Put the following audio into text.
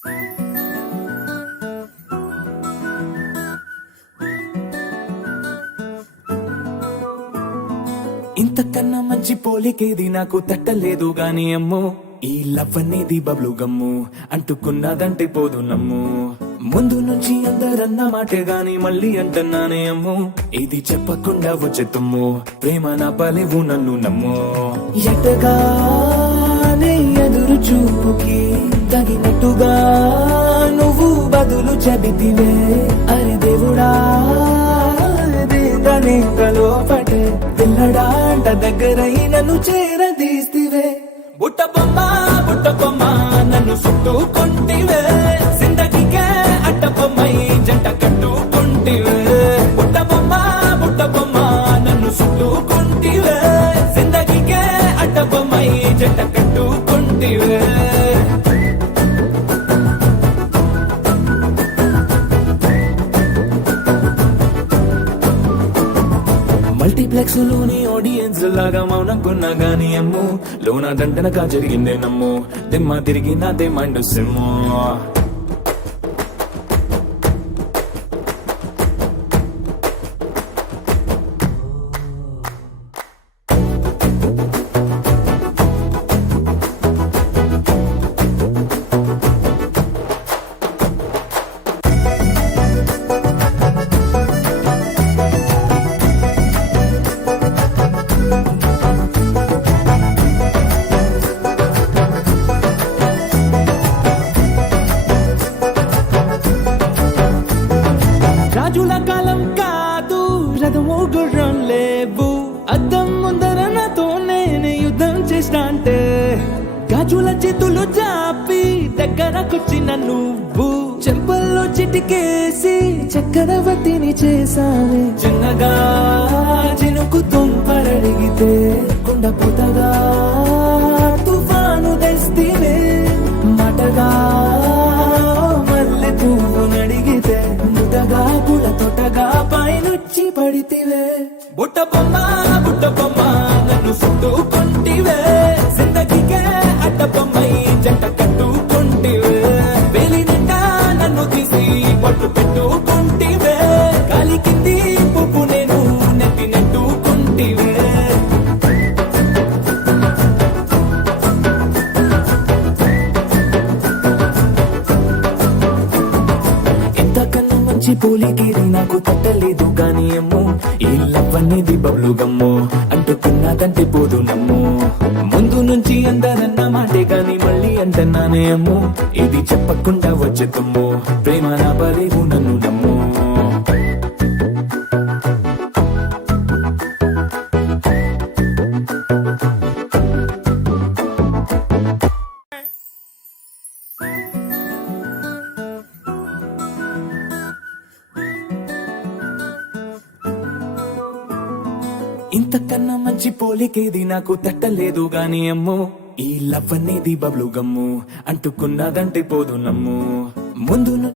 ఇంతకన్నా మంచి పోలికేది నాకు తట్టలేదు గాని అమ్మో, ఈ లవ్ అనేది బబ్లు గమ్ము, అంటుకున్నదంటే పోదు నమ్ము. ముందు నుంచి అందరన్న మాటే గాని మళ్ళీ అంటున్నానే అమ్ము, ఇది చెప్పకుండా వచ్చే తుమ్ము, ప్రేమ నా పలేవు నన్ను నమ్ము. ఎటగానే ఎదురు చూపుకి తగినట్టుగా నువ్వు బదులు చెబితివే, అరే దేవుడా లోపటే పిల్లడాంట దగ్గరై నన్ను చేరదీస్తివే. బుట్ట బొమ్మ నన్ను చుట్టుకుంటివే, జిందగీకే అట్ట బొమ్మై జంట కట్టుకుంటివే. బుట్ట బొమ్మ నన్ను చుట్టుకుంటివే, జిందగీకే అట్ట బొమ్మై జంట కట్టుకుంటివే. మల్టీప్లెక్స్ లోని ఆడియన్స్ లాగా మౌనంకున్నా గాని అమ్ము, లోన దండనగా జరిగిందే నమ్ము, దిమ్మ తిరిగి నాదే మైండ్ సిమ్ము. రాజుల కాలం కాదు, రథము గుర్రం లేవు, అద్దం ముందర నాతో నేనే యుద్ధం చేస్తా అంటే, గాజుల చేతులు జాపి దగ్గరకొచ్చిన నువ్వు, చెంపల్లో చిటికేసి చక్రవర్తిని చేసావే. చిన్నగా చినుకు తుంపరడిగితే కుండపోతగా తుఫాను తెస్తివే, మాటగా మల్లె పువ్వు నడిగితే ముద్దగా పూల తోటగా పైనొచ్చి పడితివే. బుట్ట బొమ్మ నన్ను చుట్టుకుంటివే, జిందగీకే అడ్డ బొమ్మై జంట కట్టుకుంటివే. వేలి నిండా నన్ను తీసి పట్టు పెట్టుకుంటివే, గాలి కింది పువ్వు నేను నెత్తి నెట్టుకుంటివే. ఎంతకన్నా మంచి పోలికేది నాకు తట్టలేదు గాని అమ్ము, ఈ లవ్ అనేది బబ్లు గమ్ము, అంటుకున్నదంటే పోదు నమ్ము. ముందు నుంచి అందరన్న మాటే గాని మళ్ళీ అంటున్నానే అమ్ము, ఇది చెప్పకుండా వచ్చే తుమ్ము, ప్రేమ నా పలేవు నన్ను నమ్ము. ఇంతకన్నా మంచి పోలికేది నాకు తట్టలేదు గాని అమ్మో, ఈ లవ్ అనేది బబ్లు గమ్ము, అంటుకున్నదంటే పోదు నమ్ము. ముందు